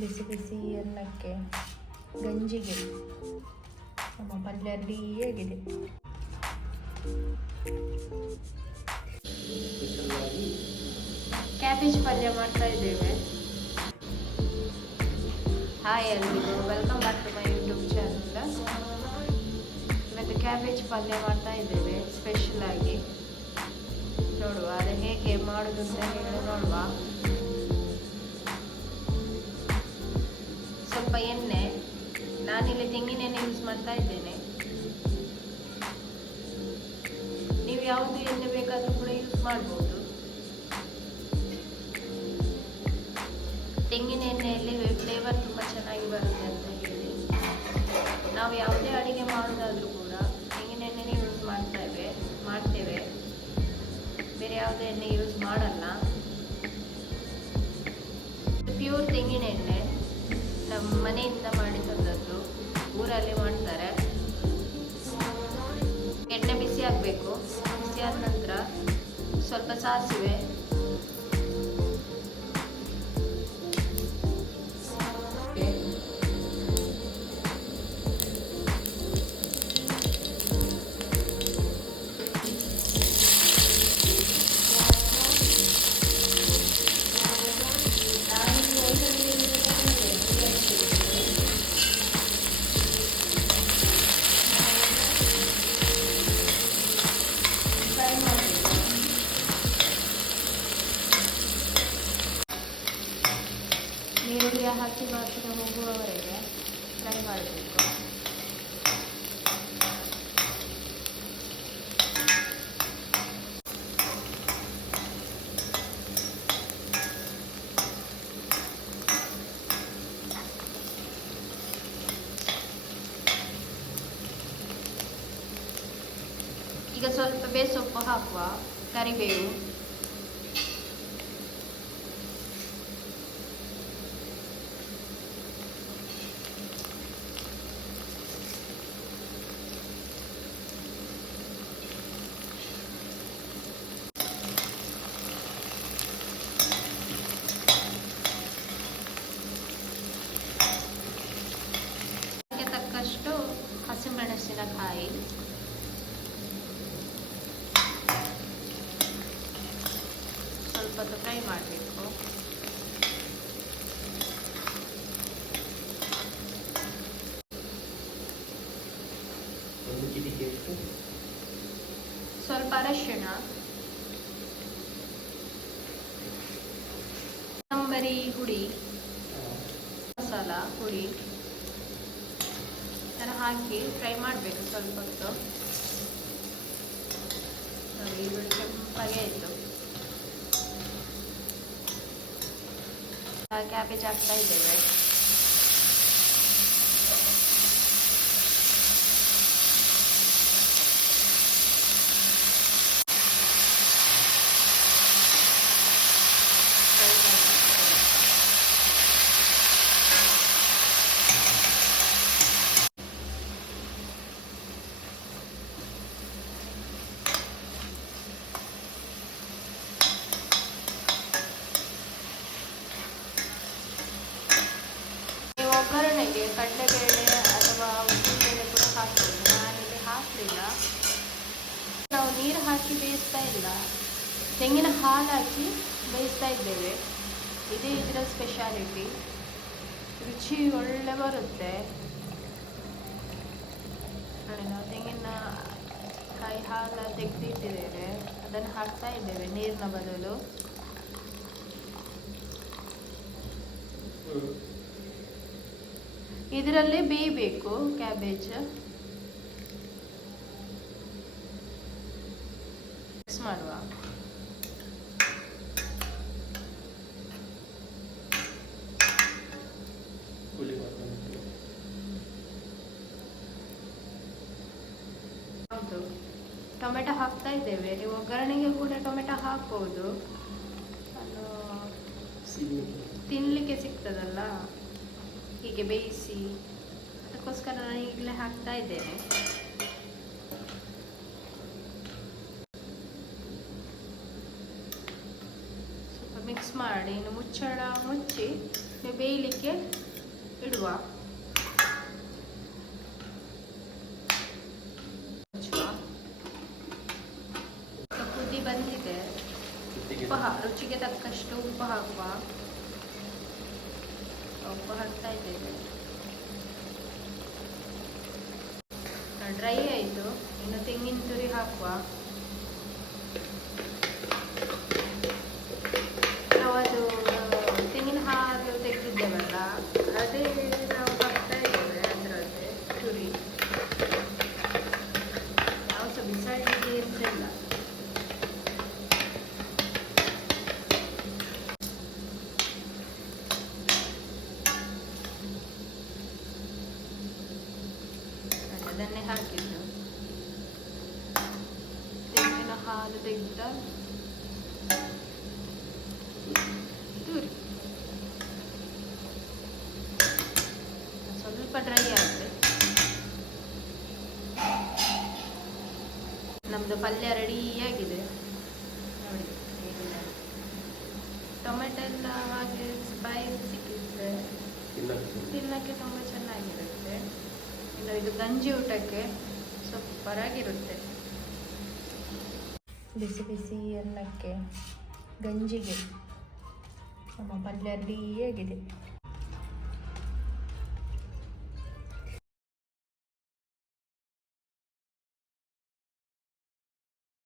ಬಿಸಿ ಬಿಸಿ ಅನ್ನಕ್ಕೆ ಗಂಜಿಗೆ. ನಮ್ಮ ಪಲ್ಯ ಆಗಿದೆ ಕ್ಯಾಬೇಜ್ ಪಲ್ಯ ಮಾಡ್ತಾ ಇದ್ದೇವೆ. ಹಾಯ್ ಎಲ್ರಿಗೂ welcome back to my YouTube channel ಮತ್ತು ಕ್ಯಾಬೇಜ್ ಪಲ್ಯ ಮಾಡ್ತಾ ಇದ್ದೇವೆ ಸ್ಪೆಷಲ್ ಆಗಿ. ನೋಡುವ, ಅದು ಹೇಗೆ ಮಾಡೋದು ಅಂತ ಹೇಳಿ ನೋಡುವ. ಸ್ವಲ್ಪ ಎಣ್ಣೆ. ನಾನಿಲ್ಲಿ ತೆಂಗಿನ ಎಣ್ಣೆ ಯೂಸ್ ಮಾಡ್ತಾ ಇದ್ದೇನೆ. ನೀವು ಯಾವುದು ಎಣ್ಣೆ ಬೇಕಾದರೂ ಕೂಡ ಯೂಸ್ ಮಾಡ್ಬೋದು. ತೆಂಗಿನ ಎಣ್ಣೆಯಲ್ಲಿ ಫ್ಲೇವರ್ ತುಂಬ ಚೆನ್ನಾಗಿ ಬರುತ್ತೆ ಅಂತ ಹೇಳಿ ನಾವು ಯಾವುದೇ ಅಡುಗೆ ಮಾಡೋದಾದರೂ ಕೂಡ ತೆಂಗಿನ ಎಣ್ಣೆನೇ ಯೂಸ್ ಮಾಡ್ತೇವೆ ಮಾಡ್ತೇವೆ. ಬೇರೆ ಯಾವುದೇ ಎಣ್ಣೆ ಯೂಸ್ ಮಾಡಲ್ಲ. ಪ್ಯೂರ್ ತೆಂಗಿನ ಎಣ್ಣೆ. ಮನೆಯಿಂದ ಮಾಡಿ ತಂದದ್ದು. ಊರಲ್ಲಿ ಮಾಡ್ತಾರೆ. ಎಣ್ಣೆ ಬಿಸಿ ಆಗಬೇಕು. ಬಿಸಿ ಆದ ನಂತರ ಸ್ವಲ್ಪ ಸಾಸಿವೆ ಈಗ ಸ್ವಲ್ಪ ಬೇಸೊಪ್ಪು ಹಾಕುವ ಕರಿಬೇವು ಅದಕ್ಕೆ ತಕ್ಕಷ್ಟು ಹಸಿಮೆಣಸಿನಕಾಯಿ ಸ್ವಲ್ಪ ಹೊತ್ತು ಫ್ರೈ ಮಾಡಬೇಕು ಸ್ವಲ್ಪ ಅರಶಿಣ. ಕೊತ್ತಂಬರಿ ಹುಡಿ ಮಸಾಲ ಹುಡಿ ಅದನ್ನು ಹಾಕಿ ಫ್ರೈ ಮಾಡಬೇಕು ಸ್ವಲ್ಪ ಹೊತ್ತು. ಈರುಳ್ಳಿ ಕೆಂಪಾಗೆ ಆಯಿತು ಕ್ಯಾಬೇಜ್ ಹಾಕ್ತಾ ಇದ್ದೇವೆ ಫ್ರೈ ಮಾಡಬೇಕು ನೀವು ಒಗ್ಗರಣೆಗೆ ಕಡಲೆಬೇಳೆ ಅಥವಾ ಉದ್ದಿನಬೇಳೆ ಕೂಡ ಹಾಕ್ಬೋದು ನಾನಿಲ್ಲಿ ಹಾಕಲಿಲ್ಲ ನಾವು ನೀರು ಹಾಕಿ ಬೇಯಿಸ್ತಾ ಇಲ್ಲ. ತೆಂಗಿನ ಹಾಲು ಹಾಕಿ ಬೇಯಿಸ್ತಾ ಇದ್ದೇವೆ. ಇದೇ ಇದರ ಸ್ಪೆಷಾಲಿಟಿ ರುಚಿ ಒಳ್ಳೆ ಬರುತ್ತೆ. ನೋಡಿ ನಾವು ತೆಂಗಿನ ಕಾಯಿ ಹಾಲು ತೆಗೆದಿಟ್ಟಿದ್ದೇವೆ. ಅದನ್ನು ಹಾಕ್ತಾ ಇದ್ದೇವೆ ನೀರಿನ ಬದಲು. ಇದರಲ್ಲಿ ಬೇಯಬೇಕು ಕ್ಯಾಬೇಜ್. ಮಿಕ್ಸ್ ಮಾಡುವ ಹೌದು. ಟೊಮೆಟೊ ಹಾಕ್ತಾ ಇದ್ದೇವೆ. ನೀವು ಒಗ್ಗರಣೆಗೆ ಕೂಡ ಟೊಮೆಟೊ ಹಾಕ್ಬೋದು. ಅದು ತಿನ್ನಲಿಕ್ಕೆ ಸಿಗ್ತದಲ್ಲ? ಹೀಗೆ ಬೇಯಿಸಿ. ಅದಕ್ಕೋಸ್ಕರ ನಾನು ಈಗಲೇ ಹಾಕ್ತಾ ಇದ್ದೇನೆ. ಮಿಕ್ಸ್ ಮಾಡಿ, ಇನ್ನು ಮುಚ್ಚಳ ಮುಚ್ಚಿ ಬೇಯಲಿಕ್ಕೆ ಇಡುವ. ಕುದಿ ಬಂದಿದೆ. ಉಪ್ಪು ರುಚಿಗೆ ತಕ್ಕಷ್ಟು ಉಪ್ಪು ಹಾಕುವ. ಉಪ್ಪು ಹಾಕ್ತಾ ಇದ್ದೇವೆ ಡ್ರೈ ಆಯಿತು. ಇನ್ನು ತೆಂಗಿನ ತುರಿ ಹಾಕುವ ನಾವು ಅದು ತೆಂಗಿನ ಹಾಲು ತೆಗೆದಿದ್ದೇವಲ್ಲ ಅದೇ ನಾವು ಹಾಕ್ತಾ ಇದ್ದೇವೆ ಅದರದ್ದೇ ತುರಿ ನಾವು ಸಹ ಬಿಸಾಡಲಿಕ್ಕೆ ಇರಲಿಲ್ಲ ಅದನ್ನೇ ಹಾಕಿದ್ದು. ತೆಂಗಿನ ಹಾಲು ತೆಗೆದ ತೂರಿ. ಸ್ವಲ್ಪ ಡ್ರೈ ಆಗಿದೆ ನಮ್ದು ಪಲ್ಯ ರೆಡಿಯಾಗಿದೆ. ನೋಡಿ ಹೇಗಿದೆ. ಟೊಮೆಟೊ ಎಲ್ಲ ಹಾಗೆ ಬಾಯಿಗೆ ಸಿಕ್ಕಿದ್ರೆ ತಿನ್ನಕ್ಕೆ ತಿನ್ನಕ್ಕೆ ತುಂಬ ಚೆನ್ನಾಗಿರುತ್ತೆ. ಇನ್ನು ಇದು ಗಂಜಿ ಊಟಕ್ಕೆ ಸೂಪರಾಗಿರುತ್ತೆ. ಬಿಸಿ ಬಿಸಿ ಅನ್ನಕ್ಕೆ ಗಂಜಿಗೆ ನಮ್ಮ ಪಲ್ಯ ರೆಡಿಯಾಗಿದೆ